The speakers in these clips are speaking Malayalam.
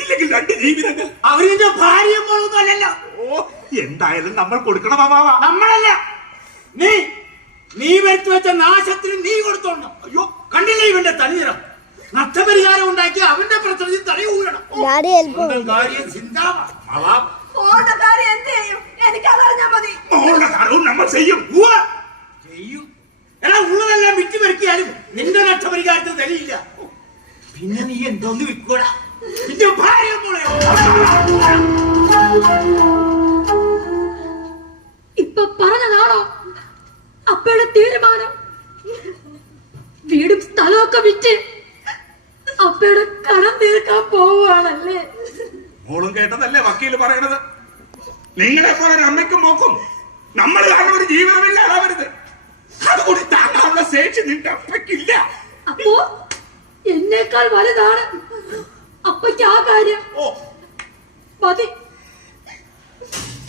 ഇല്ലെങ്കിൽ 2 ജീവിതങ്ങൾ. അവരിന്റെ ഭാര്യയും പോലൊന്നും അല്ലല്ലോ. ഓ, എന്തായാലും നമ്മൾ കൊടുക്കണം മാമാവ. നമ്മളല്ല, നീ വരുത്തി വെച്ച നാശത്തിന് നീ കൊടുത്തോണം. അയ്യോ, കണ്ടില്ലേ ഇവന്റെ തനിനിറം? നഷ്ടപരിഹാരം ഉണ്ടാക്കി അവന്റെ പ്രശ്നത്തിൽ തലയൂരണം. കാര്യം ചിന്താവാം. നമ്മൾ ചെയ്യും. എടാ, ഉള്ളതെല്ലാം വിറ്റ് പെരുക്കിയാലും നിന്റെ നഷ്ടപരിഹാരത്തിന് തെളിയില്ല. പിന്നെ നീ എന്തോന്ന് വിൽക്കൂടാ? നിന്റെ ഭാര്യ പോലെ ഇപ്പൊ പറഞ്ഞതാണോ അപ്പയുടെ തീരുമാനം? വീടും സ്ഥലമൊക്കെ വിറ്റ് അപ്പയുടെ കടം തീർക്കാൻ പോവുകയാണല്ലേ? മോളും കേട്ടതല്ലേ വക്കീല് പറയണത്? നിങ്ങളെ പോലെ അമ്മയ്ക്കും മോക്കും നമ്മൾ കാരണം ഒരു ജീവിതമില്ലാതാവരുത്. അതുകൂടി താങ്ങാനുള്ള ശേഷി നിന്റെ അപ്പയ്ക്കില്ല. അപ്പോ എന്നേക്കാൾ വലുതാണ് അപ്പയ്ക്ക് ആ കാര്യം. മതി,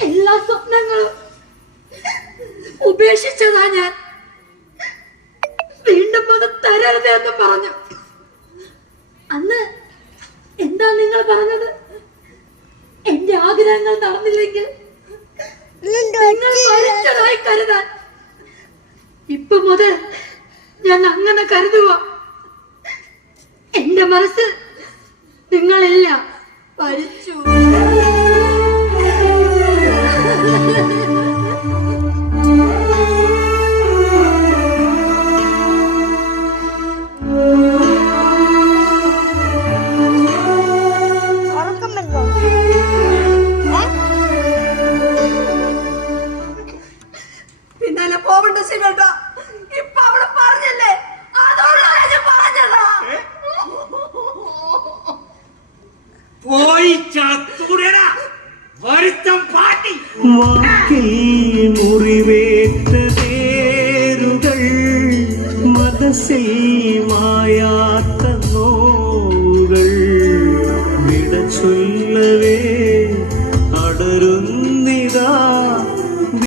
എല്ലാ സ്വപ്നങ്ങളും ഉപേക്ഷിച്ചതാ ഞാൻ. വീണ്ടും അത് തരരുത് എന്ന് പറഞ്ഞു. അന്ന് എന്താ നിങ്ങൾ പറഞ്ഞത്? എന്റെ ആഗ്രഹങ്ങൾ നടന്നില്ലെങ്കിൽ നിങ്ങൾ മരിച്ചതായി കരുതാൻ. ഇപ്പൊ മുതൽ ഞാൻ അങ്ങനെ കരുതുക. എന്റെ മനസ്സിൽ നിങ്ങളില്ല, മരിച്ചു. പിന്നാലെ പോവണ്ട ശരിയാ. ഇപ്പൊ അവിടെ പറഞ്ഞല്ലേ, പറഞ്ഞതാ. പോയി ചത്തൂടേടാ വരുത്തം പാട്ടി. വാക്കിൽ മുറിവേറ്റ പേരുകൾ, മനസ്സിൽ മായാത്ത നോവുകൾ, വിട ചൊല്ലവേ